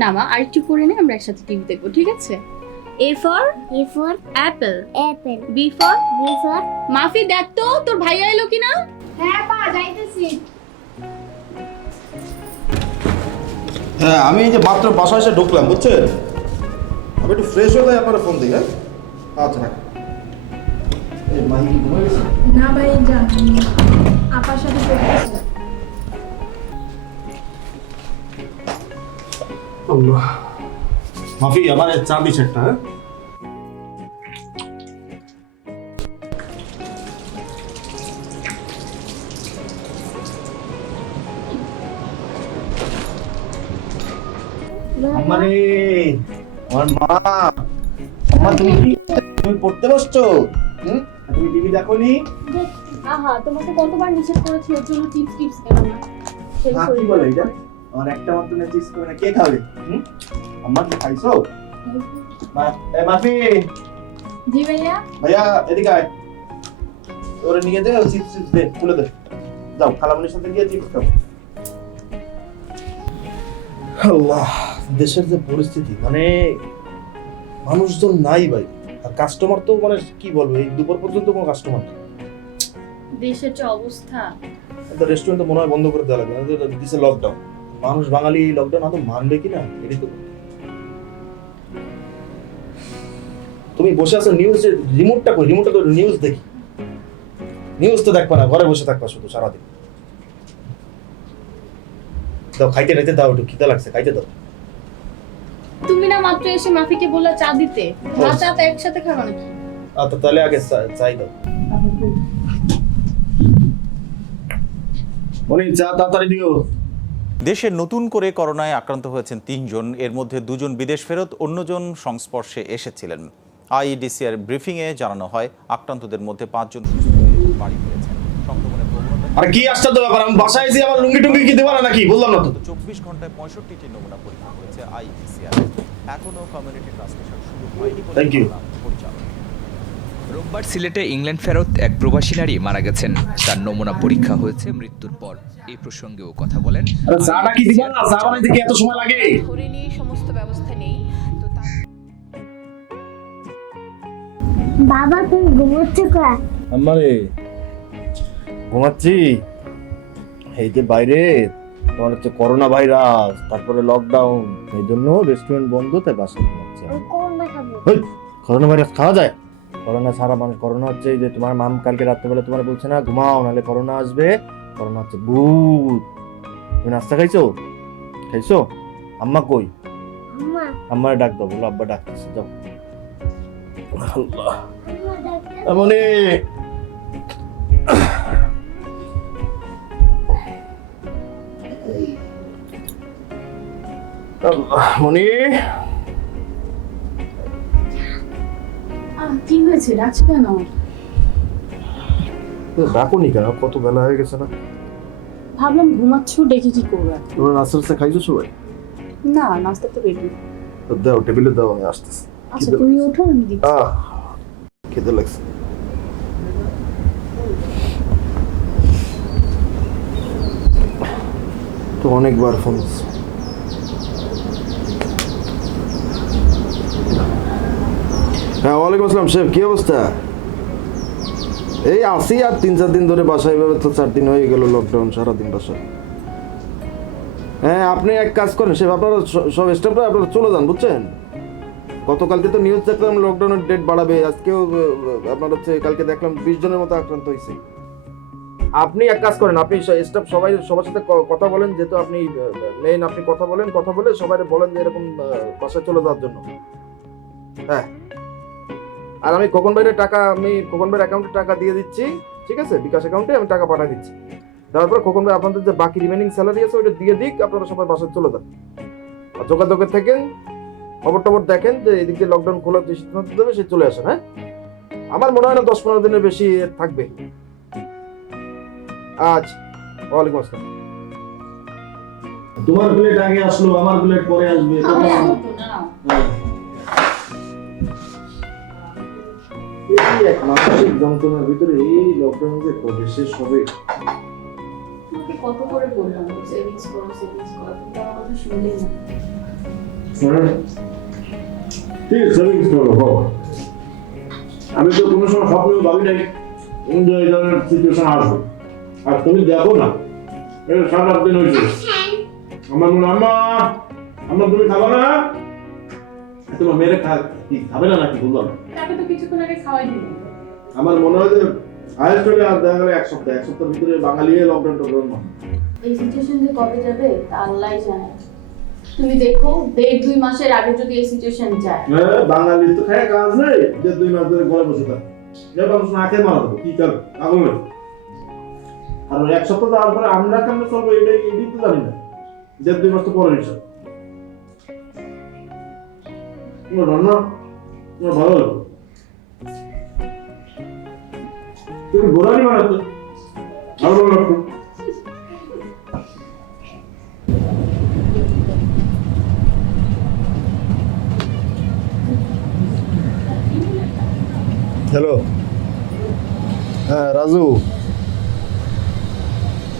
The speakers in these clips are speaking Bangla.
না মা, আরেকটু পড়ে নে, আমরা একসাথে টিভি দেখবো, ঠিক আছে? A for apple. B for মাফি, দেখ তো তোর ভাইয়া এলো কিনা। হ্যাঁ পা যাইতেছি। হ্যাঁ, আমি এই যে মাত্র বাসায় এসে ঢুকলাম, বুঝছেন? আমি একটু ফ্রেশ হয়ে যাই, আপনারা ফোন দিই। হ্যাঁ, আচ্ছা রাখ। এই মাহি কি ঘুমাই গেছে? না ভাই যা, আপার সাথে পড়তেছি। আল্লাহ, মাফি আমার চা দিছে একটা। হ্যাঁ, আমারে আমার মা, আমার তুমি পড়তে বসছো? তুমি টিভি দেখোনি? আহা, তোমাকে কতবার নিষেধ করেছি ওর জন্য টিপস খেলো না। কি বলে এটা? আমার একটা মাত্র না চিপস করে না, কে খাবে? আমার কি খাইছো? মাফি, জি ভাইয়া। ভাইয়া এদিকে আয়, ওরে নিয়ে দে, চিপস দে, খুলে দে। যাও খালামনির সাথে গিয়ে চিপস খাও। আল্লাহ, দেশের যে পরিস্থিতি, মানে মানুষজন নাই ভাই, আর কাস্টমার তো মানে কি বলবো, এই দুপুর পর্যন্ত কোনো কাস্টমার নেই। দেশের যে অবস্থা, রেস্টুরেন্ট মনে হয় বন্ধ করে দেওয়া লাগবে, দিছে লকডাউন। মানুষ বাঙালি লকডাউন আদৌ মানবে কিনা এটাই তো। তুমি বসে আছো, নিউজ রিমোটটা কই? রিমোটটা তো নিউজ দেখি, নিউজ তো দেখবা না, ঘরে বসে থাকবা শুধু সারাদিন। দাও খাইতে নিতে দাও, একটু খিদা লাগছে, খাইতে দাও। তুমি না মাত্র এসে মাফিকে বললা চা দিতে, মা চা তো একসাথে খাবো নাকি? আচ্ছা তাহলে আগে চাই দাও। মনি চা তাড়াতাড়ি দিও। দেশে নতুন করে করোনায় আক্রান্ত হয়েছেন 3 জন, এর মধ্যে 2 জন বিদেশ ফেরত, অন্যজন সংস্পর্শে এসেছিলেন। আইইডিসিআর ব্রিফিংয়ে জানানো হয় আক্রান্তদের মধ্যে 5 জন সুস্থ হয়ে বাড়ি ফিরেছেন। সংক্রমণের প্রবণতা আরে কি আশ্চর্য ব্যাপার, আমি বাসায় এসে আমার লুঙ্গি টুঙ্গি কি দেবা নাকি? বললাম না তো। 24 ঘন্টায় 65টি নমুনা পরীক্ষা হয়েছে আইইডিসিআর। এখনো কমিউনিটি ট্রান্সমিশন শুরু হয়নি বলে Thank you. পরিচালক। রোববার সিলেটে ইংল্যান্ড ফেরত এক প্রবাসী নারী মারা গেছেন। তার নমুনা পরীক্ষা হয়েছে মৃত্যুর পর। এই প্রসঙ্গেও কথা বলেন। আরে চাটা কি দিবা না? চা বানাইতে কি এত সময় লাগে? ধরে নিয়ে সমস্ত ব্যবস্থা নেই তো বাবা তুমি ঘুমোচ্ছ কা? আমারে ঘুমাচ্ছি। এই যে বাইরে তোমার হচ্ছে করোনা ভাইরাস, তারপরে লকডাউন, এই জন্য রেস্টুরেন্ট বন্ধ, তাই বাসায় ঘুমাচ্ছি। আমি কোনটা খাবো? করোনা ভাইরাস খাওয়া যায়? করোনা সারা মানুষ, করোনা হচ্ছে এই যে তোমার মাম কালকে রাত্রেবেলা তোমার বলছে না ঘুমাও নাহলে করোনা আসবে। করোনা হচ্ছে ভূত। তুমি নাস্তা খাইছো? খাইছো? আম্মা কই? আম্মা আম্মার ডাক দাও, বলো আব্বা ডাকতেছে, যাও। আল্লাহ, আম্মা ডাক্তার এমনি মনি, কি হয়েছে, ডাকছো কেন? ডাকুনি কেন? কত বেলা হয়ে গেছে না? ভাবলাম ঘুমাচ্ছ, ডেকে কি করবো এখন? তোমরা নাস্তা খাইছো সবাই? না, নাস্তা তো রেডি। দাও, টেবিলে দাও, আমি আসতেছি। আচ্ছা তুমি ওঠো, আমি দিচ্ছি। খেতে লাগছে। তো অনেকবার ফোন। হ্যাঁ, ওয়ালাইকুম আসসালাম শেফ, কি অবস্থা? এই আসি, আর 3-4 দিন ধরে বাসায়, এভাবে তো 4 দিন হয়ে গেল লকডাউন, সারাদিন বাসায়। হ্যাঁ, আপনি এক কাজ করেন শেফ, আপনারা সব স্টাফরা আপনারা চলে যান, বুঝছেন? গতকালকে তো নিউজ দেখলাম লকডাউনের ডেট বাড়াবে, আজকেও আপনার হচ্ছে কালকে দেখলাম 20 জনের মতো আক্রান্ত হয়েছে। আপনি এক কাজ করেন, আপনি স্টাফ সবার সাথে কথা বলেন, যেহেতু আপনি মেইন, আপনি কথা বলে সবাই বলেন যে এরকম বাসায় চলে যাওয়ার জন্য। হ্যাঁ, আর আমি খোকন ভাইয়ের অ্যাকাউন্টে টাকা দিয়ে দিচ্ছি, ঠিক আছে? বিকাশ অ্যাকাউন্টে আমি টাকা পাঠিয়ে দিচ্ছি। তারপর খোকন ভাই আপনাদের যে বাকি রিমেনিং স্যালারি আছে ওইটা দিয়ে দিক, আপনারা সবাই বাসায় চলে যান। আর যোগাযোগে থাকেন, খবর টবর দেখেন যে এদিক দিয়ে লকডাউন খোলার যে সিদ্ধান্ত দেবে সে চলে আসেন। হ্যাঁ, আমার মনে হয় না 10-15 দিনের বেশি থাকবে। আচ্ছা, ওয়ালাইকুম আসসালাম। তোমার প্লেট আগে আসলো, আমার প্লেট পরে আসবে। এই এক মানসিক যন্ত্রণার ভিতরে এই লকডাউন যে কবে শেষ হবে। কত করে বললাম সেভিংস করো, তুমি তো আমার কথা শুনলেই না। ঠিক সেভিংস করবো। আমি তো কোনো সময় স্বপ্নেও ভাবি নাই যে এই ধরনের সিচুয়েশন আসবে। আর তুমি দেখো না, এটা 7-8 দিন হয়েছে। আমার মনে আম্মা আম্মা তুমি খাবে না? তোমার মেয়েরে কি খাবে না নাকি বললাম? তাকে তো কিছুক্ষণ আগে খাওয়াই দিলাম। আমার মনে হয় যে হায়েস্ট হলে আর দেখা গেলে এক সপ্তাহের ভিতরে বাঙালি লকডাউন টকডাউন না। এই সিচুয়েশন যে কবে যাবে তা আল্লাহই জানে। তুমি দেখো 1.5-2 মাসের আগে যদি এই সিচুয়েশন যায়, হ্যাঁ, বাঙালি তো খায় কাজ নেই যে 2 মাস ধরে ঘরে বসে থাকে। যে মানুষ না খেয়ে মারা দেবো কি করবে পাগল নাকি? আর এক সপ্তাহ যাওয়ার পরে আমরা কেমন চলবো এটাই তো জানি না। 1.5-2 মাস তো পরে হিসাব। তোমার রান্না তোমার ভালো লাগবে। তুমি গোড়ানি বানাতো ভালো ভালো লাগতো। হ্যালো, হ্যাঁ রাজু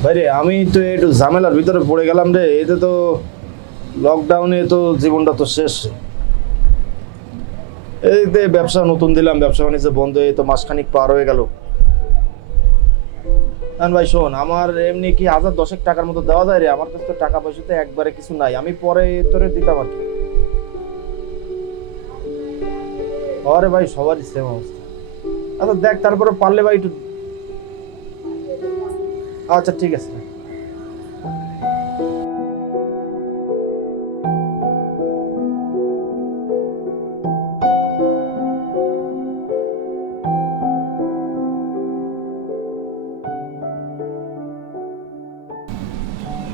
ভাই রে, আমি তো একটু ঝামেলার ভিতরে পড়ে গেলাম রে। এতে তো লকডাউনে তো জীবনটা তো শেষ। এই যে ব্যবসা নতুন দিলাম, ব্যবসা বাণিজ্য বন্ধ, এই তো মাসখানিক পার হয়ে গেল। ভাই শোন, আমার এমনি কি 1010 টাকার মতো দেওয়া যায় রে? আমার কাছে তো টাকা পয়সা তো একবারে কিছু নাই, আমি পরে তোরে দিতাম আর কি। আরে ভাই সবারই সেম অবস্থা। আচ্ছা দেখ, তারপরে পারলে ভাই একটু। আচ্ছা ঠিক আছে।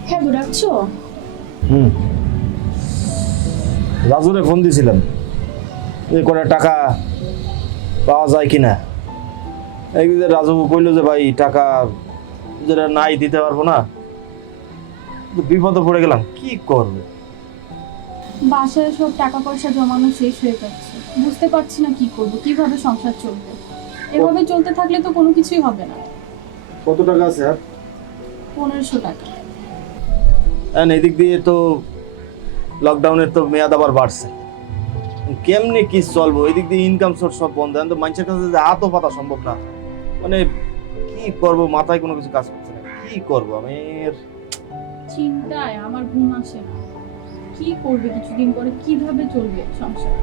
হ্যাঁ গো, রাখছো? রাজুরে ফোন দিয়েছিলাম এই করে টাকা পাওয়া যায় কিনা। এই যে রাজু কইলো যে ভাই টাকা যেটা নাই দিতে পারবো না, বিপদে পড়ে গেলাম, কি করবো? বাসায় সব টাকা পয়সা জমানো শেষ হয়ে যাচ্ছে, বুঝতে পারছি না কি করব, কিভাবে সংসার চলবে। এভাবে চলতে থাকলে তো কোনো কিছুই হবে না। কত টাকা আছে আর? 1500 টাকা। এদিক দিয়ে তো লকডাউনের তো মেয়াদ আবার বাড়ছে, কেমনে কি চলবো? এদিক দিয়ে ইনকাম সোর্স সব বন্ধ, এখন তো মানুষের কাছে যে হাতও পাতা সম্ভব না। মানে কি করব, মাথায় কোনো কিছু কাজ করছে না, কি করব আমি? চিন্তায় আমার ঘুম আসে না। কি করবে কিছুদিন পরে, কিভাবে চলবে সংসার?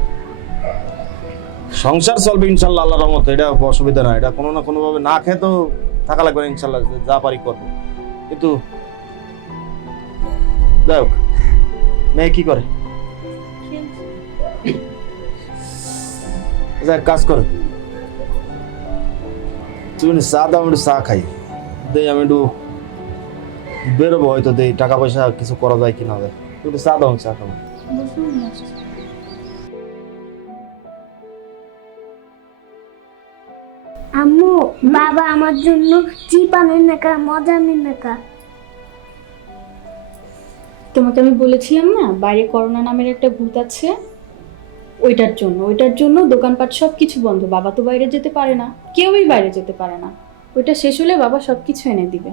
সংসার চলবে ইনশাল্লাহ আল্লাহর রহমতে, এটা অসুবিধা না। এটা কোনো না কোনো ভাবে না খেয়ে তো থাকা লাগবে ইনশাল্লাহ, যা পারি করবো। কিন্তু যাই হোক, মেয়ে কি করে? এক কাজ করো, তুমি চা দাও, আমি একটু চা খাই, দেই আমি একটু বেরোবো, হয়তো দেই টাকা পয়সা কিছু করা যায় কিনা যায়। একটু চা দাও, চা খাবো। বসুন, নিয়ে আসছি। আম্মু, বাবা আমার জন্য চিপ আনেন না কা, মজা আনেন না কা। তোমাকে আমি বলেছিলাম না বাইরে করোনা নামের একটা ভূত আছে, ওইটার জন্য দোকানপাট সব কিছু বন্ধ। বাবা তো বাইরে যেতে পারে না, কেউই বাইরে যেতে পারে না। ওইটা শেষ হলে বাবা সব কিছু এনে দিবে।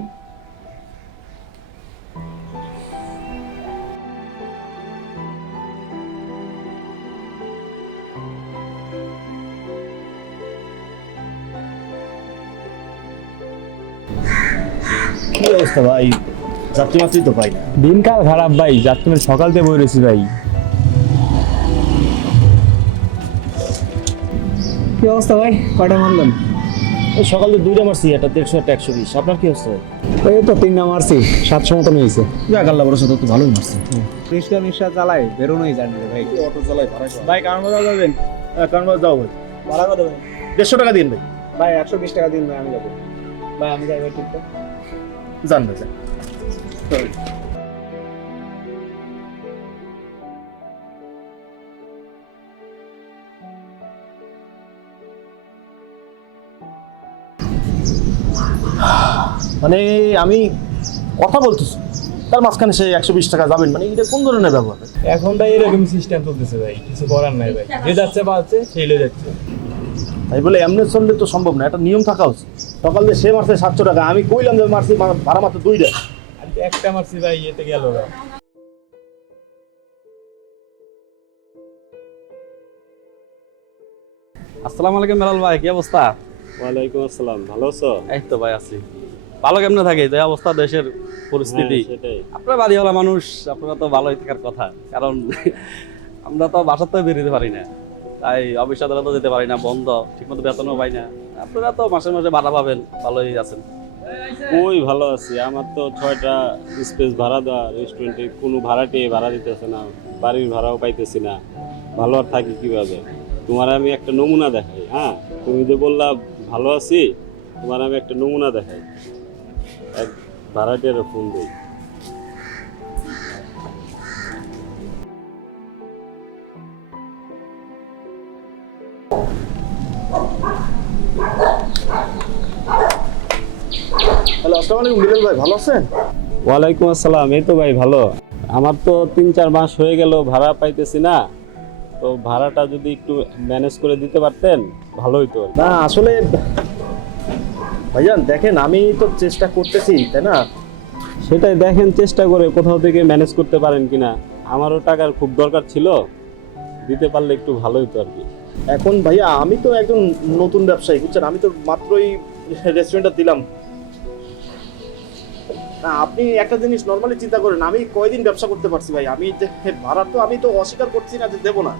কি অবস্থা ভাই? যাত্রী মাত্রী তো পাই না। দিনকাল খারাপ ভাই, যাত্রী সকাল থেকে বই রয়েছি ভাই। কি অবস্থা ভাই? কয়টা মারলেন? সকাল থেকে 2টা মারছি, একটা 150 একটা 120। আপনার কি অবস্থা? ওই তো 3টা মারছি, 700 মতন হয়েছে। যাক আল্লাহ ভরসা, তো ভালোই মারছি। রিক্সা চালাই বেরোনোই জানি না ভাই। অটো চালাই ভাড়া ভাই কারণ বাজার যাবেন? কারণ যাও ভাই, ভাড়া কত ভাই? 150 টাকা দিন ভাই। ভাই 120 টাকা দিন ভাই, আমি যাবো। ভাই আমি যাই ভাই, ঠিক তো? জান ভাই যান। মানে আমি কথা বলতেছি, তার মাঝখানে সে 120 টাকা যাবেন, মানে এটা কোন ধরনের ব্যবহার? এখন ভাই এরকম সিস্টেম চলতেছে ভাই, কিছু করার নাই ভাই। যে যাচ্ছে পাচ্ছে সেই লয়ে যাচ্ছে। তাই বলে এমনি চললে তো সম্ভব না, একটা নিয়ম থাকা উচিত। সকাল দিয়ে সে মারছে 700 টাকা, আমি কইলাম যে মারছি ভাড়া মাত্র 2টা। আমি তো একটা মারছি ভাই, এতে গেল। আসসালামু আলাইকুম বেলাল ভাই, কি অবস্থা? ওয়ালাইকুম আসসালাম, ভালো আছো? এই তো ভাই আছি। ভালো কেমনে থাকে যে অবস্থা দেশের পরিস্থিতি? সেটাই। আপনারা বাড়িওয়ালা মানুষ, আপনারা তো ভালোই থাকার কথা, কারণ আমরা তো বাসার তো বেরোতে পারি না, তাই অফিস আদালতও যেতে পারি না, বন্ধ, ঠিকমতো বেতনও পাই না। আপনারা তো মাসে মাসে ভাড়া পাবেন, ভালোই আছেন। ওই ভালো আছি, আমার তো 6টা স্পেস ভাড়া দেওয়া, রেস্টুরেন্টে কোনো ভাড়াটিয়ে ভাড়া দিতেছে না, বাড়ির ভাড়াও পাইতেছি না, ভালো আর থাকি কিভাবে? তোমার আমি একটা নমুনা দেখাই। হ্যাঁ, তুমি যে বললা ভালো আছি, তোমার আমি একটা নমুনা দেখাই। এক ভাড়াটিয়ার ফোন দিই। হ্যালো, আসসালামু আলাইকুম বিলাল ভাই, ভালো আছেন? ওয়ালাইকুম আসসালাম, এই তো ভাই ভালো। আমার তো 3-4 মাস হয়ে গেল ভাড়া পাইতেছি না, তো ভাড়াটা যদি একটু ম্যানেজ করে দিতে পারতেন ভালো হইতো। না আসলে ভাইজান দেখেন, আমি তো চেষ্টা করতেছি, তাই না? সেটাই দেখেন, চেষ্টা করে কোথাও থেকে ম্যানেজ করতে পারেন কিনা। আমারও টাকার খুব দরকার ছিল, দিতে পারলে একটু ভালো হতো আর কি। এখন ভাইয়া আমি তো একজন নতুন ব্যবসায়ী, বুঝছেন, আমি তো মাত্রই রেস্টুরেন্টটা দিলাম। না আপনি একটা জিনিস নর্মালি চিন্তা করেন, আমি কয়দিন ব্যবসা করতে পারছি ভাই? আমি যে ভাড়া তো আমি তো অস্বীকার করছি না যে দেবো না,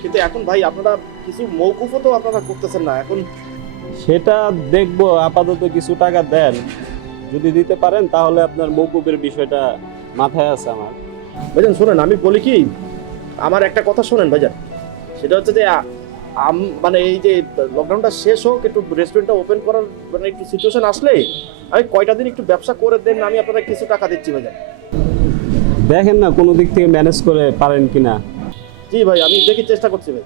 কিন্তু এখন ভাই আপনারা কিছু মৌকুফও তো আপনারা করতেছেন না এখন। সেটা দেখবো, আপাতত কিছু টাকা দেন, যদি দিতে পারেন তাহলে আপনার মৌকুবের বিষয়টা মাথায় আছে আমার। ভাইজান শোনেন, আমি বলি কি, আমার একটা কথা শোনেন ভাইজান, সেটা হচ্ছে যে মানে এই যে লকডাউনটা শেষ হোক, একটু রেস্টুরেন্টটা ওপেন করার মানে একটু সিচুয়েশন আসলে আমি কয়টা দিন একটু ব্যবসা করে দেন, আমি আপনারা কিছু টাকা দিচ্ছি ভাইজান। দেখেন না কোনো দিক থেকে ম্যানেজ করে পারেন কিনা। জি ভাই, আমি দেখি চেষ্টা করছি ভাই।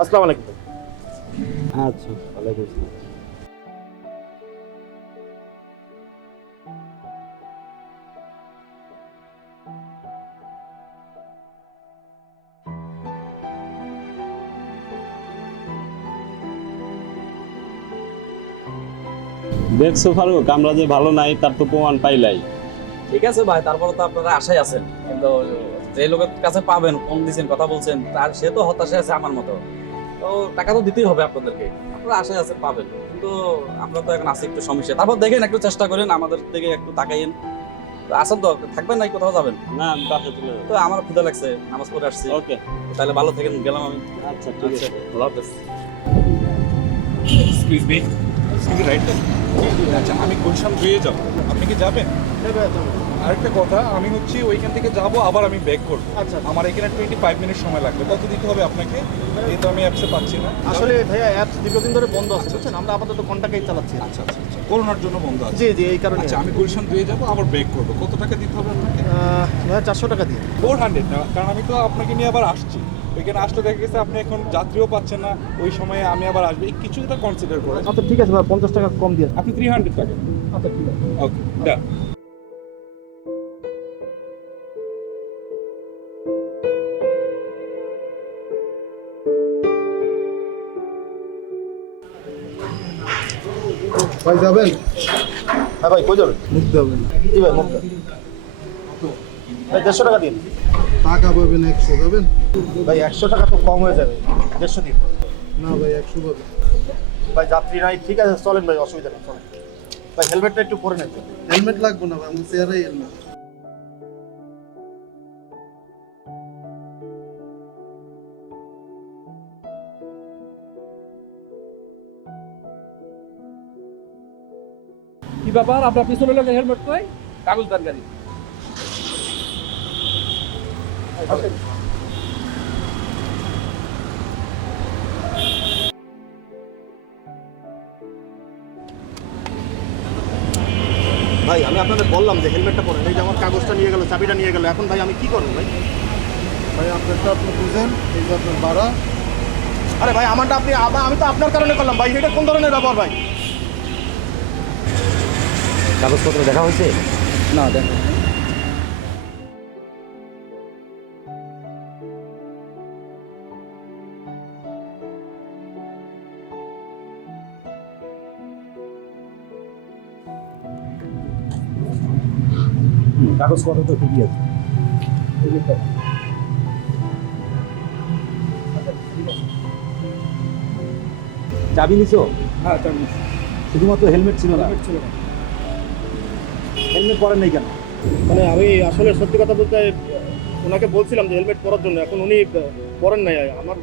আসসালামু আলাইকুম ভাই। আচ্ছা, ওয়ালাইকুম আসসালাম। দেখছো ফারুক, আমরা যে ভালো নাই তার তো প্রমাণ পাইলাই। ঠিক আছে ভাই, তারপরে তো আপনারা আশায় আছেন, কিন্তু যে লোকের কাছে পাবেন, ফোন দিচ্ছেন, কথা বলছেন, তার সে তো হতাশে আছে আমার মতো, তো টাকা তো দিতেই হবে আপনাদেরকে। আপনারা আশায় আছেন পাবেন, কিন্তু আমরা তো এখন আছি একটু সমস্যা। তারপর দেখেন, একটু চেষ্টা করেন, আমাদের দিকে একটু তাকাইন। আসেন তো, থাকবেন নাই, কোথাও যাবেন? না, আমি বাসে চলে যাবো। তো আমার ক্ষুধা লাগছে, নামাজ পড়ে আসছি। ওকে, তাহলে ভালো থাকেন, গেলাম আমি। আচ্ছা ঠিক আছে। আল্লাহ হাফেজ। Excuse me, right? আচ্ছা, আমি গুলশান ধুয়ে যাব, আপনি কি যাবেন? আরেকটা কথা, আমি হচ্ছে ওইখান থেকে যাব, আবার আমি ব্যাক করব। আচ্ছা, আমার এখানে 25 মিনিট সময় লাগবে, কত দিতে হবে আপনাকে? এই তো আমি অ্যাপসে পাচ্ছি না। আসলে ভাইয়া অ্যাপস দীর্ঘদিন ধরে বন্ধ আছে, বুঝছেন, আমরা আপাতত কন্টাক্টেই চালাচ্ছি। আচ্ছা আচ্ছা আচ্ছা, করোনার জন্য বন্ধ আছে। জি জি, এই কারণে। আচ্ছা, আমি গুলশান ধুয়ে যাব, আবার ব্যাক করব, কত টাকা দিতে হবে আপনাকে? ভাইয়া 400 টাকা দিয়ে। 400 না, কারণ আমি তো আপনাকে নিয়ে আবার আসছি, ওইখানে আসলে দেখা গেছে আপনি এখন যাত্রীও পাচ্ছেন না, ওই সময়ে আমি আবার আসবো, এই কিছুটা কনসিডার করে। আচ্ছা ঠিক আছে ভাই, 50 টাকা কম দিয়ে। আপনি 300 টাকা। আচ্ছা ঠিক আছে, ওকে, ডান। ভাই যাবেন? হ্যাঁ ভাই, কই যাবেন? মুখ যাবেন? জি ভাই, মুখ ভাই 150 টাকা দিন। টাকা পাবেন 100, যাবেন? ভাই 100 টাকা তো কম হয়ে যাবে, 150 দিন। না ভাই 100 পাবেন। ভাই যাত্রী নাই, ঠিক আছে চলেন ভাই, অসুবিধা নেই, চলেন ভাই। হেলমেটটা একটু পরে নেন। হেলমেট লাগবে না ভাই, আমার চেয়ারেই হেলমেট। কি ব্যাপার, আপনার পিছনে লোকের হেলমেট কই? কাগজ দান গাড়ি। ভাই আমি আপনাদের বললাম যে হেলমেটটা পরেন, এই যে আমার কাগজটা নিয়ে গেল, চাবিটা নিয়ে গেল, এখন ভাই আমি কি করবো ভাই? ভাই আপনারটা আপনি বুঝেন, এই যে আপনার ভাড়া। আরে ভাই আমারটা আপনি, আমি তো আপনার কারণে করলাম ভাই, এটা কোন ধরনের ব্যবহার ভাই? কাগজপত্র দেখা হয়েছে? না, দেখা। কাগজপত্র তো ঠিকই আছে। চাবি নিছো? হ্যাঁ চাবি শুধুমাত্র হেলমেট ছিল না? ছিল না। হেলমেট পরেন নাই কেন? মানে আমি আসলে সত্যি কথা বলতে ওনাকে বলছিলাম যে হেলমেট পরার জন্য, এখন উনি পরেন নাই। আমার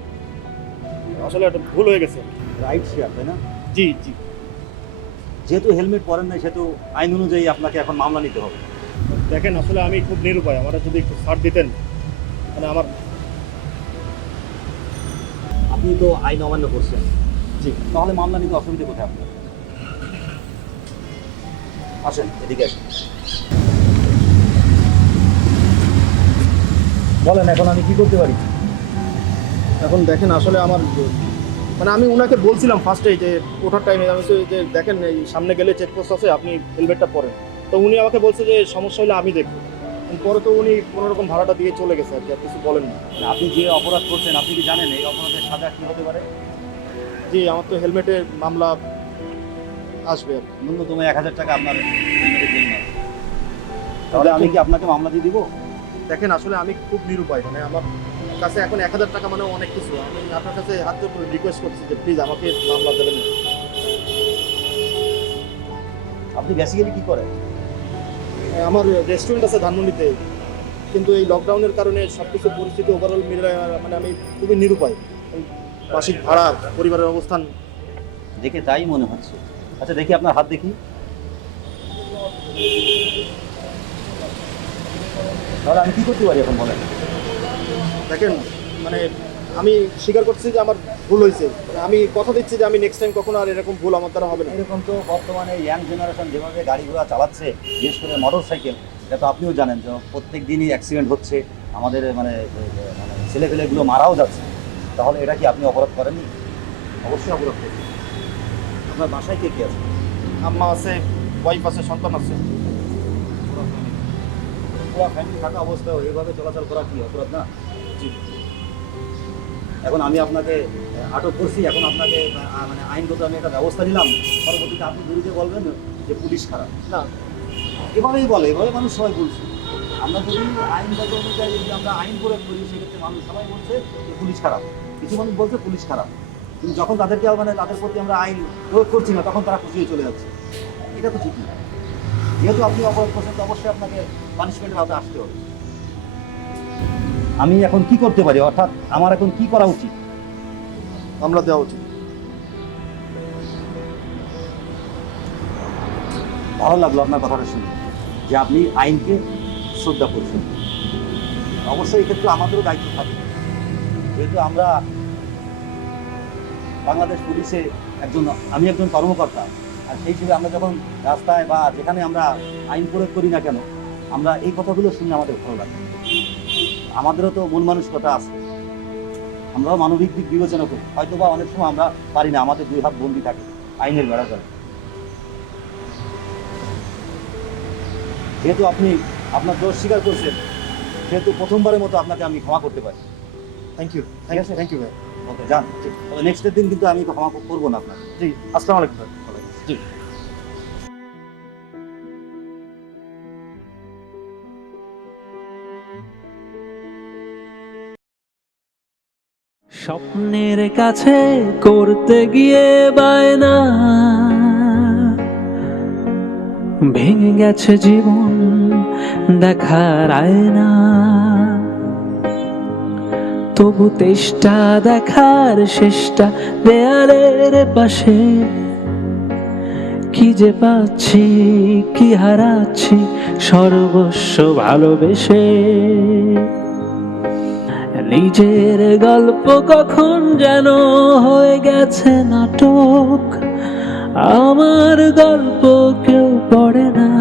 আসলে একটা ভুল হয়ে গেছে। রাইট শেয়ার, তাই না? জি জি। যেহেতু হেলমেট পরেন নাই সেহেতু আইন অনুযায়ী আপনাকে এখন মামলা নিতে হবে। দেখেন আসলে আমি খুব নিরুপায়, আমার যদি একটু ছাড় দিতেন, মানে আমার। আপনি তো আইন অমান্য করছেন, জি, তাহলে মামলা নিতে অসুবিধা কোথায় আপনার? আসেন এদিকে আসেন, বলেন এখন আমি কি করতে পারি? এখন দেখেন আসলে আমার মানে আমি ওনাকে বলছিলাম ফার্স্টে যে ওঠার টাইমে আমি বলছি যে দেখেন এই সামনে গেলে চেকপোস্ট আছে, আপনি হেলমেটটা পরেন। তো উনি আমাকে বলছে যে সমস্যা হলে আমি দেখবো। পরে তো উনি কোনোরকম ভাড়াটা দিয়ে চলে গেছে আর কি, আর কিছু বলেন না। আপনি যে অপরাধ করছেন আপনি কি জানেন এই অপরাধের সাজা কি হতে পারে? জি, আমার তো হেলমেটের মামলা আসবে আর কি। ন্যূনতম 1000 টাকা আপনার হেলমেটের জন্য। তাহলে আমি কি আপনাকে মামলা দিয়ে দিব? দেখেন আসলে আমি খুব নিরুপায়, মানে আমার কাছে এখন 1000 টাকা মানে অনেক কিছু। আমি আপনার কাছে হাত জোর রিকোয়েস্ট করছি যে প্লিজ আমাকে মামলা দেবেন না। আপনি বেসিক্যালি কি করেন? আমার রেস্টুরেন্ট আছে ধানমন্ডিতে, কিন্তু এই লকডাউনের কারণে সব কিছু পরিস্থিতি ওভারঅল মিলে মানে আমি খুবই নিরুপায়। মাসিক ভাড়া, পরিবারের অবস্থান দেখে তাই মনে হচ্ছে। আচ্ছা দেখি আপনার হাত দেখি। তাহলে আমি কি করতে পারি এখন বলেন? দেখেন মানে আমি স্বীকার করছি যে আমার ভুল হয়েছে। আমি কথা দিচ্ছি যে আমি নেক্সট টাইম কখনো আর এরকম ভুল আমার দ্বারা হবে না। এরকম তো বর্তমানে ইয়াং জেনারেশন যেভাবে গাড়ি ঘোড়া চালাচ্ছে, বিশেষ করে মোটর সাইকেল, এটা তো আপনিও জানেন যে প্রত্যেক দিনই অ্যাক্সিডেন্ট হচ্ছে, আমাদের মানে ছেলেপেলেগুলো মারাও যাচ্ছে। তাহলে এটা কি আপনি অপরাধ করেননি? অবশ্যই অপরাধ করেন। আপনার বাসায় কে কে আছে? আম্মা আছে, ওয়াইফ আছে, সন্তান আছে। পুরো ফ্যামিলি থাকা অবস্থায় এইভাবে চলাচল করা কি অপরাধ না? জি। এখন আমি আপনাকে আটক করছি, এখন আপনাকে মানে আইনগত আমি একটা ব্যবস্থা নিলাম, পরবর্তীতে আপনি বিরুদ্ধে বলবেন যে পুলিশ খারাপ। না, এভাবেই বলে, এভাবে মানুষ সবাই বলছে। আমরা যদি আইনগত অনুযায়ী যদি আমরা আইন প্রয়োগ করি সেক্ষেত্রে মানুষ সবাই বলছে যে পুলিশ খারাপ, কিছু মানুষ বলছে পুলিশ খারাপ, কিন্তু যখন তাদেরকে মানে তাদের প্রতি আমরা আইন প্রয়োগ করছি না তখন তারা খুশি হয়ে চলে যাচ্ছে। এটা তো ঠিক না। যেহেতু আপনি অপরাধ করছেন তো অবশ্যই আপনাকে পানিশমেন্টের আওতায় আসতে হবে। আমি এখন কি করতে পারি, অর্থাৎ আমার এখন কি করা উচিত? মামলা দেওয়া উচিত। ভালো লাগলো আপনার কথাটা শুনে যে আপনি আইনকে শ্রদ্ধা করছেন। অবশ্যই এক্ষেত্রে আমাদেরও দায়িত্ব থাকে, যেহেতু আমরা বাংলাদেশ পুলিশে আমি একজন কর্মকর্তা, আর সেই হিসেবে আমরা যখন রাস্তায় বা যেখানে আমরা আইন প্রয়োগ করি না কেন, আমরা এই কথাগুলো শুনে আমাদের ভালো লাগে। আমাদেরও তো মন মানসিকতা আছে, আমরাও মানবিক দিক বিবেচনা করি। হয়তো বা অনেক সময় আমরা পারি না, আমাদের 2 হাত বন্দি থাকে আইনের বেড়া করে। যেহেতু আপনি আপনার দোষ স্বীকার করছেন, সেহেতু প্রথমবারের মতো আপনাকে আমি ক্ষমা করতে পারি। থ্যাংক ইউ, ঠিক আছে? থ্যাংক ইউ ভাই। ওকে, যান। তবে নেক্সটের দিন কিন্তু আমি ক্ষমা করবো না আপনাকে। জি, আসসালামু আলাইকুম ভাই। জি। স্বপ্নের কাছে করতে গিয়ে বায়না, ভেঙে গেছে জীবন দেখার আয়না, তবু তেষ্টা দেখার শেষটা দেয়ালের পাশে, কি যে পাচ্ছি কি হারাচ্ছি সর্বস্ব ভালোবেসে। নিজের গল্প কখন যেন হয়ে গেছে নাটক, আমার গল্প কেউ পড়ে না,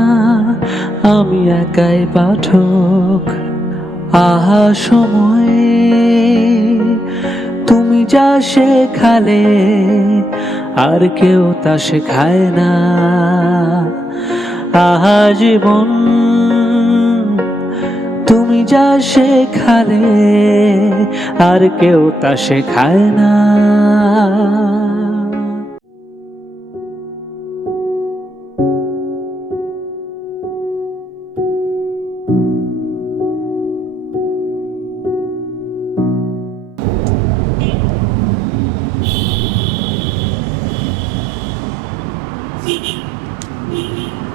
আমি একাই পাঠক। আহা সময় তুমি যা শেখালে আর কেউ তা শেখায় না। আহা জীবন তুমি যা শেখালে আর কেউ তা শেখায় না।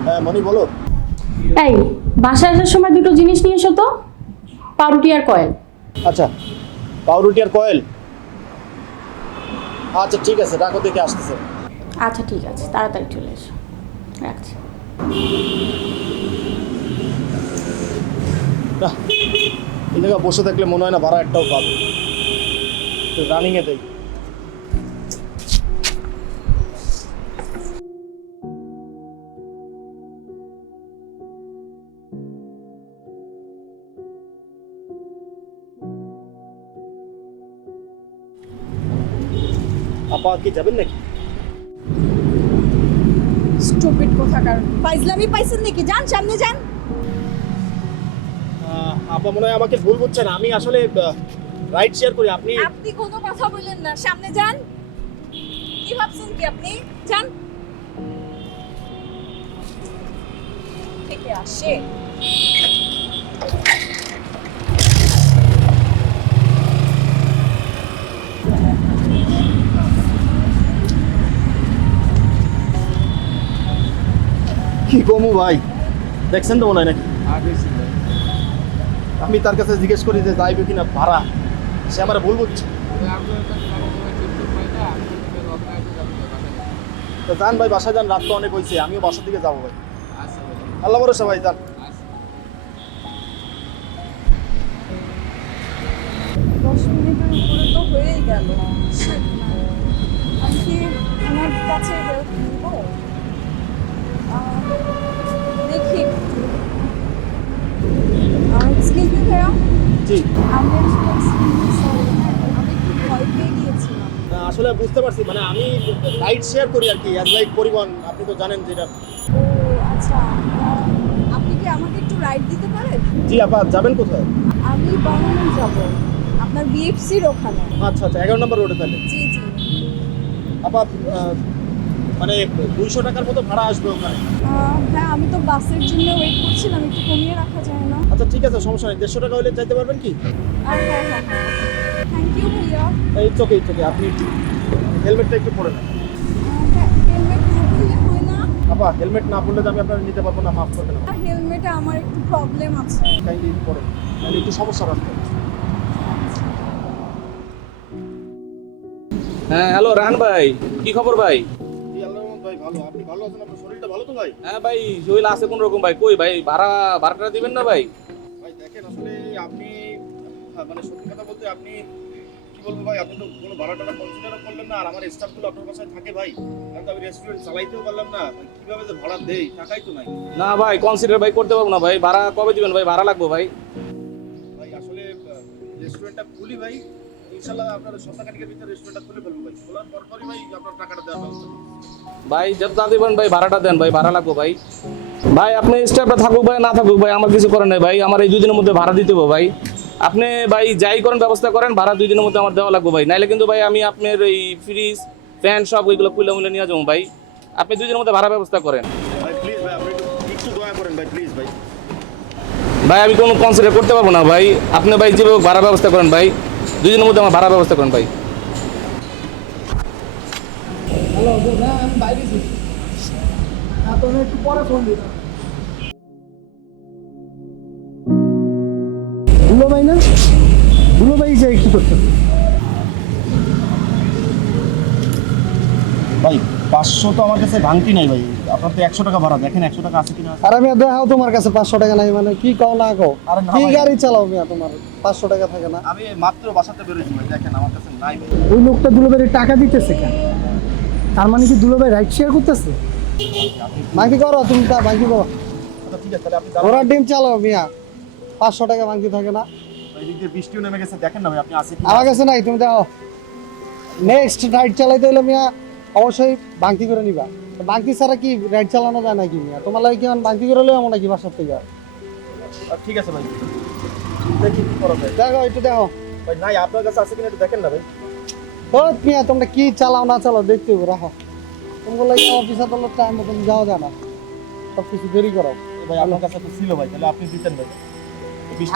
হ্যাঁ মনি বলো। এই বাসায় আসার সময় দুটো জিনিস নিয়ে এসো তো, পাউরুটি আর কয়েল। আচ্ছা পাউরুটি আর কয়েল, আচ্ছা ঠিক আছে রাখো, দেখে আসতেছে। আচ্ছা ঠিক আছে, তাড়াতাড়ি চলে এসো, রাখছি। নাহ, এই জায়গায় বসে থাকলে মনে হয় না ভাড়া একটাও পাবে, রানিংয়ে দেই। আপা কি যাবেন নাকি? স্টুপিড কোথাকার, ফাইজলামি পাইছেন নাকি? যান সামনে যান। আপা মনে হয় আমাকে ভুল বুঝছেন, আমি আসলে রাইড শেয়ার করি। আপনি আপনি কোনো কথা বললেন না, সামনে যান। কি ভাবছেন কি আপনি? যান। থেকে আসে কি কমু ভাই, দেখছেন তো মনে হয় নাকি? আমি তার কাছে জিজ্ঞেস করি যে যাইবে কিনা ভাড়া, সে আমার ভুল বুঝছে। তো যান ভাই, বাসায় যান, রাত তো অনেক হয়েছে, আমিও বাসার দিকে যাবো ভাই। আল্লাহ ভরসা ভাই, যান। 10 মিনিটের উপরে তো হয়েই গেল। Shit, man. আমি কি আমার কাছে হেল্প নিব? দেখি। এক্সকিউজ মি ভাইয়া। জি আমি আসলে সরি, আমি একটু ভয় পেয়ে গিয়েছিলাম। আসলে বুঝতে পারছি, মানে আমি রাইড শেয়ার করি আর কি, অ্যাজ লাইক পরিবহন, আপনি তো জানেন যেটা। ও আচ্ছা, আপনি কি আমাকে একটু রাইড দিতে পারেন? জি আপা, যাবেন কোথায়? আমি বানানো যাব আপনার বিএফসির ওখানে। আচ্ছা আচ্ছা, 11 নম্বর রোডে তাহলে। জি জি। আপা মানে 200 টাকার মতো ভাড়া আসবে ওখানে। হ্যাঁ, আমি তো বাসের জন্য ওয়েট করছিলাম, একটু কমিয়ে রাখা যায় না? আচ্ছা ঠিক আছে, সমস্যা নেই, 150 টাকা হলে যাইতে পারবেন কি? হ্যাঁ হ্যাঁ হ্যাঁ, থ্যাংক ইউ ভাইয়া। ইটস ওকে, আপনি হেলমেটটা একটু পরে নেন। হেলমেট না পরলে হয় না? আপা হেলমেট না পরলে তো আমি আপনার নিতে পারবো না, মাফ করবেন। হেলমেটে আমার একটু প্রবলেম আছে। কাইন্ডলি পরে, তাহলে একটু সমস্যা রাখতে। হ্যাঁ হ্যালো রাহান ভাই, কি খবর ভাই? ভাই ভালো, আপনি ভালো আছেন? আপনার শরীরটা ভালো তো ভাই? হ্যাঁ ভাই, শরীর আছে কোন রকম ভাই। কই ভাই ভাড়াটা দিবেন না ভাই? ভাই দেখেন আসলে আপনি মানে সত্যি কথা বলতে আপনি কি বলবো ভাই, আপনি তো কোনো ভাড়া টাড়া কনসিডার করলেন না, আর আমার স্টাফগুলো আপনার বাসায় থাকে ভাই, আমি তো আমি রেস্টুরেন্ট চালাইতেও পারলাম না, কিভাবে যে ভাড়া দেই, টাকাই তো নাই। না ভাই, কনসিডার ভাই করতে পারবো না ভাই। ভাড়া কবে দিবেন ভাই? ভাড়া লাগবে ভাই। ভাই আসলে রেস্টুরেন্টটা খুলি ভাই, ইনশাআল্লাহ আপনার সপ্তাহখানেকের ভিতরে রেস্টুরেন্টটা খুলে ফেলবো ভাই, খোলার পরপরই ভাই আপনার টাকাটা দেওয়ার ব্যবস্থা করবো। ভাই যত তা দিবেন ভাই, ভাড়াটা দেন ভাই, ভাড়া লাগবে ভাই। ভাই আপনি স্টাফটা থাকুক ভাই না থাকুক ভাই, আমার কিছু করেন নাই ভাই, আমার এই 2 দিনের মধ্যে ভাড়া দিতে হবে ভাই। আপনি ভাই যাই করেন ব্যবস্থা করেন, ভাড়া 2 দিনের মধ্যে আমার দেওয়া লাগবে ভাই, নাইলে কিন্তু ভাই আমি আপনার এই ফ্রিজ ফ্যান সব ওইগুলো খুলে মুলে নিয়ে যাবো ভাই। আপনি 2 দিনের মধ্যে ভাড়া ব্যবস্থা করেন ভাই প্লিজ ভাই, আপনি একটু দয়া করেন ভাই, প্লিজ ভাই। ভাই। আমি কোনো কনসিডার করতে পারবো না ভাই, আপনি ভাই যেভাবে ভাড়া ব্যবস্থা করেন ভাই, 2 দিনের মধ্যে আমার ভাড়া ব্যবস্থা করেন ভাই। হ্যালো, আমি বাইরে ছিলাম, তো আমি একটু পরে ফোন দিলাম। দুলো ভাই না, দুলো ভাই যে কি করতে ভাই 500 তো আমার কাছে ভাঙতি নাই ভাই, আপনার তো 100 টাকা ভাড়া, দেখেন 100 টাকা আছে কিনা। আর আমি দেখাও তোমার কাছে 500 টাকা নাই, মানে কি কও না কও, আরে না কি ভাই। গাড়ি চালাও মিয়া, তোমার 500 টাকা থাকে না? আমি মাত্র বাসাতে বেরোইছি ভাই, দেখেন আমার কাছে নাই ভাই। ওই লোকটা দুলো ভাইয়ের টাকা দিতেছে কেন? তার মানে কি দুলো ভাই রাইড শেয়ার করতেছে? বাকি করো তুমি, তা বাকি করো। আচ্ছা ঠিক আছে, তাহলে আপনি ওরা ডিম চালাও মিয়া, 500 টাকা বাকি থাকে না? এদিক দিয়ে বৃষ্টিও নেমে গেছে, দেখেন না ভাই আপনি আছে কি। আমার কাছে নাই, তুমি দেখো। নেক্সট রাইড চালাইতে হলে মিয়া অবশ্যই বাংতি করে নিবা। বাংতি ছাড়া কি রাইড চালানো যায় নাকি মিয়া? তোমার লাগে কি বাংতি করে লই এমন নাকি বাসার থেকে? ঠিক আছে ভাই, দেখি কি করা যায়। দেখো একটু দেখো ভাই নাই, আপনার কাছে আছে কিনা একটু দেখেন না ভাই। বহুত মিয়া, তোমরা কি চালাও না চালাও দেখতে হবে, রাখো। তোমার লাগে অফিসে তো টাইম মতন যাওয়া যায় না, সব কিছু দেরি করো। ভাই আপনার কাছে তো ছিল ভাই, তাহলে আপনি দিতেন ভাই।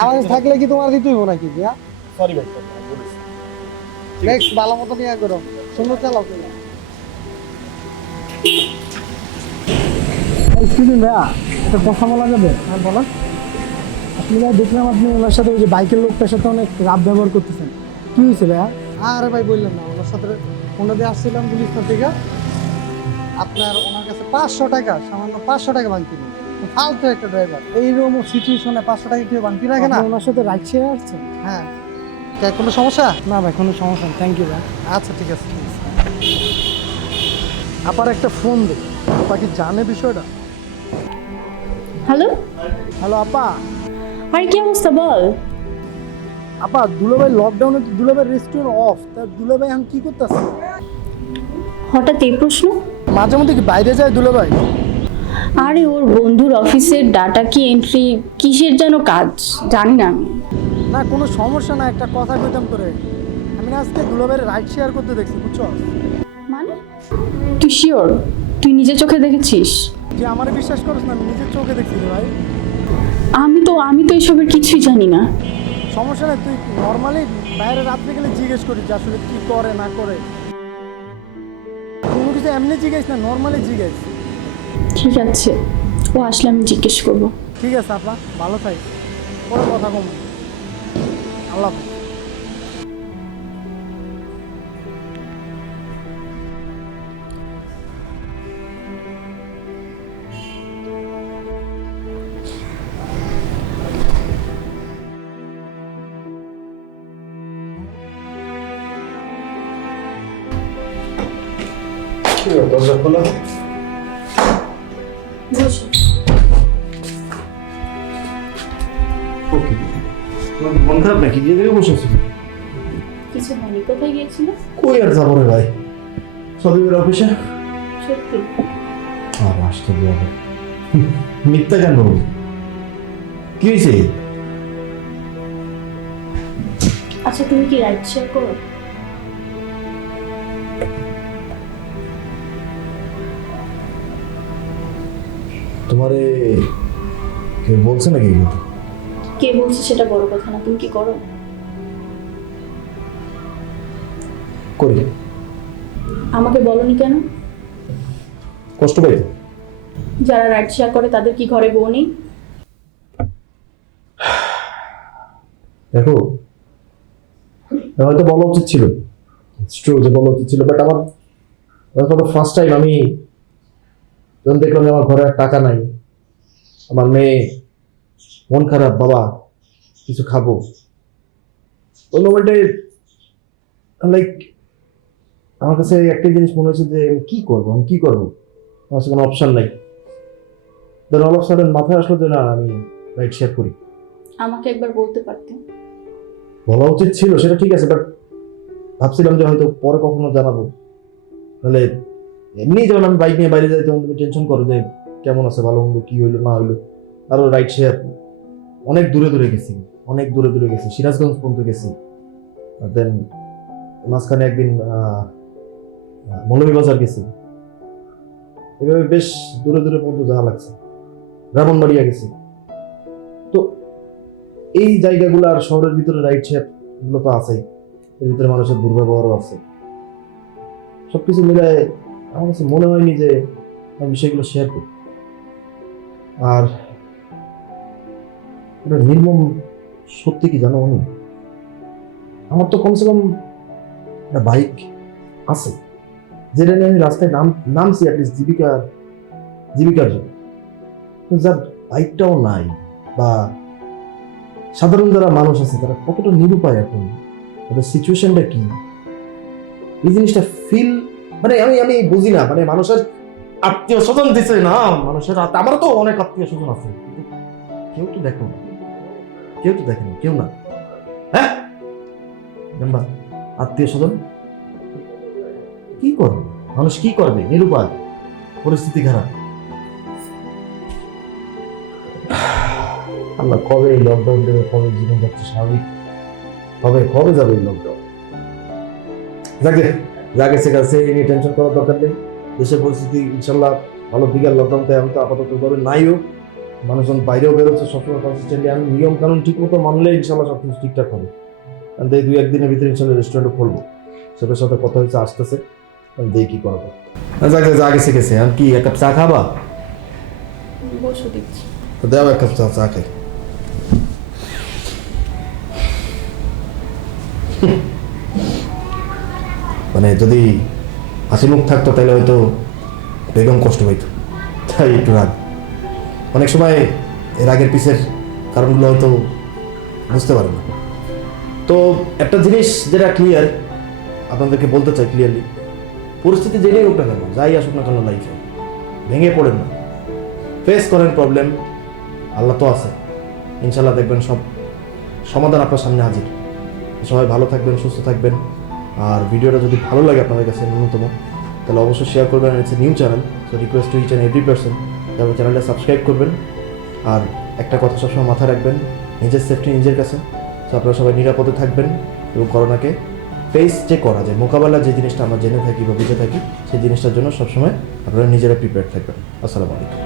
আমার থাকলে কি তোমার দিতে হইব নাকি মিয়া? সরি ভাই, sorry, বলেছি। নেক্সট ভালো মতন ইয়া করো, সুন্দর চালাও তুমি। এক্সকিউজ মি ভাইয়া, একটা কথা বলা যাবে? হ্যাঁ বলো। আপনি ভাই দেখলাম আপনি ওনার সাথে ওই যে বাইকের লোকটার সাথে অনেক রাব ব্যবহার করতেছেন, কি হয়েছে ভাইয়া? আরে ভাই বললেন না, ওনার সাথে ওনাদের আসছিলাম পুলিশ থেকে, আপনার ওনার কাছে 500 টাকা, সামান্য 500 টাকা ভাঙতি নেই। ফালতু একটা ড্রাইভার, এইরকম সিচুয়েশনে 500 টাকা কেউ ভাঙতি রাখে না। ওনার সাথে রাইড শেয়ার আসছেন? হ্যাঁ। কোনো সমস্যা? না ভাই কোনো সমস্যা নেই, থ্যাংক ইউ ভাই। আচ্ছা ঠিক আছে। আপার একটা ফোন দে, আপা কি জানে বিষয়টা? হ্যালো, হ্যালো আপা। আরে কি অবস্থা বল? আপা দুলাভাই লকডাউনে তো দুলাভাই রেস্টুরেন্ট অফ, তা দুলাভাই এখন কি করতেছে? হঠাৎ এই প্রশ্ন? মাঝে মধ্যে কি বাইরে যায় দুলাভাই? আরে ওর বন্ধুর অফিসের ডাটা কি এন্ট্রি কিসের যেন কাজ, জানি না আমি। না কোনো সমস্যা না, একটা কথা কইতাম তোরে, আমি না আজকে দুলাভাইয়ের রাইড শেয়ার করতে দেখছি, বুঝছো? মানে তুই শিওর? তুই নিজের চোখে দেখেছিস? যে আমার বিশ্বাস করিস না, আমি নিজের চোখে দেখছি রে ভাই। আমি তো এসবের কিছুই জানি না। সমস্যা নেই, তুই নর্মালি বাইরে রাত্রে গেলে জিজ্ঞেস করিস যে আসলে কি করে না করে, কোনো কিছু এমনি জিজ্ঞেস না, নর্মালি জিজ্ঞেস। ঠিক আছে, ও আসলে আমি জিজ্ঞেস করবো। ঠিক আছে আপা, ভালো থাক, পরে কথা কম। আল্লাহ হাফেজ। দরজা খোলা। মন খারাপ নাকি? গিয়ে দেখে বসে আছো? কিছু হয়নি। কোথায় গিয়েছিল? কই আর যাবো রে ভাই, সদীপের অফিসে। সত্যি? আর আসতে হবে, মিথ্যা কেন বলবো? কি হয়েছে? আচ্ছা তুমি কি রাইড শেয়ার করো? তোমারে কেউ বলছে নাকি? কে বলছে সেটা বড় কথা না, তুমি কি করো? করি। আমাকে বলনি কেন? কষ্ট পাই। যারা রাইড শেয়ার করে তাদের কি ঘরে বউ নেই? দেখো, হয়তো বলা উচিত ছিল, যে বলা উচিত ছিল, বাট আমার ফার্স্ট টাইম আমি যখন দেখলাম যে আমার ঘরে আর টাকা নাই, আমার মেয়ে মন খারাপ, বাবা কিছু খাবো, ওই মোমেন্টে লাইক আমার কাছে একটা জিনিস মনে হয়েছে যে আমি কি করবো, আমার কাছে কোনো অপশন নাই। দেন অল অফ সাডেন মাথায় আসলো যে না, আমি রাইড শেয়ার করি। আমাকে একবার বলতে পারতে। বলা উচিত ছিল, সেটা ঠিক আছে, বাট ভাবছিলাম যে হয়তো পরে কখনো জানাবো। তাহলে এমনি যখন আমি বাইক নিয়ে বাইরে যাই তখন তুমি টেনশন করো যে কেমন আছে, ভালো মন্দ কি হইলো না হইলো। আরো রাইড শেয়ার অনেক দূরে গেছি, সিরাজগঞ্জ পর্যন্ত গেছি। দেন মাঝখানে একদিন মৌলভীবাজার গেছি, এভাবে বেশ দূরে পর্যন্ত যাওয়া লাগছে, ব্রাহ্মণবাড়িয়া গেছি। তো এই জায়গাগুলো আর শহরের ভিতরে রাইড শেয়ার এগুলো তো আছেই, এর ভিতরে মানুষের দুর্ব্যবহারও আছে। সবকিছু মিলায় আমার কাছে মনে হয়নি যে আমি বিষয়গুলো শেয়ার করি। আর এটা নির্মম সত্যি কি জানো, আমার তো কমসে কম একটা বাইক আছে, যেটা নিয়ে আমি রাস্তায় নামছি অ্যাটলিস্ট জীবিকার জন্য। যার বাইকটাও নাই, বা সাধারণ যারা মানুষ আছে তারা কতটা নিরুপায় এখন, তাদের সিচুয়েশনটা কি, এই জিনিসটা ফিল মানে আমি বুঝি না। মানে মানুষের আত্মীয় স্বজন দিছে না, মানুষের আমারও তো অনেক আত্মীয় স্বজন আছে, কেউ তো দেখো না, কেউ না। হ্যাঁ আত্মীয় স্বজন কি করবে, মানুষ কি করবে, নিরুপায়, পরিস্থিতি খারাপ। আল্লাহ কবে এই লকডাউন দেবে, কবে জীবনযাত্রা স্বাভাবিক হবে, কবে যাবে এই লকডাউন? যা গেছে এই নিয়ে টেনশন করার দরকার নেই। দেশের পরিস্থিতি ইনশাল্লাহ ভালো দিকে, লকডাউনটা আমি তো আপাতত ধরে নাইও, মানুষজন বাইরেও বেরোচ্ছে সবসময় কনসিস্টেন্টলি। আমি নিয়ম কানুন ঠিক মতো মানলে ইনশাল্লাহ সব কিছু ঠিকঠাক হবে। আমি এই 2-1 দিনের ভিতরে ইনশাল্লাহ রেস্টুরেন্টও খুলবো, সেটার সাথে কথা হয়েছে, আসতেছে, আমি দেখি কি করবো। যা গেছে, আর কি এক কাপ চা খাবা? বসে দিচ্ছি। তো দেও এক কাপ চা, চা খাই। মানে যদি হাসি মুখ থাকতো তাহলে হয়তো বেগম কষ্ট পাইতো, তাই একটু রাগ। অনেক সময় এর আগের পিসের কারণগুলো হয়তো বুঝতে পারে না। তো একটা জিনিস যেটা ক্লিয়ার আপনাদেরকে বলতে চাই ক্লিয়ারলি, পরিস্থিতি জেনেই হোক না কেন, যাই আসুক না কেন লাইফে, ভেঙে পড়েন না, ফেস করেন প্রবলেম। আল্লাহ তো আছে, ইনশাল্লাহ দেখবেন সব সমাধান আপনার সামনে হাজির। সবাই ভালো থাকবেন, সুস্থ থাকবেন। আর ভিডিওটা যদি ভালো লাগে আপনাদের কাছে ন্যূনতম, তাহলে অবশ্যই শেয়ার করবেন। It's a new channel, so request to each and every person যারা চ্যানেলটা সাবস্ক্রাইব করবেন। আর একটা কথা সবসময় মাথায় রাখবেন, নিজের সেফটি নিজের কাছে। সো আপনারা সবাই নিরাপদে থাকবেন এবং করোনাকে ফেস যে করা যায়, মোকাবেলা যে জিনিসটা আমরা জেনে থাকি বা বুঝে থাকি, সেই জিনিসটার জন্য সবসময় আপনারা নিজেরা প্রিপেয়ার থাকবেন। আসসালামু আলাইকুম।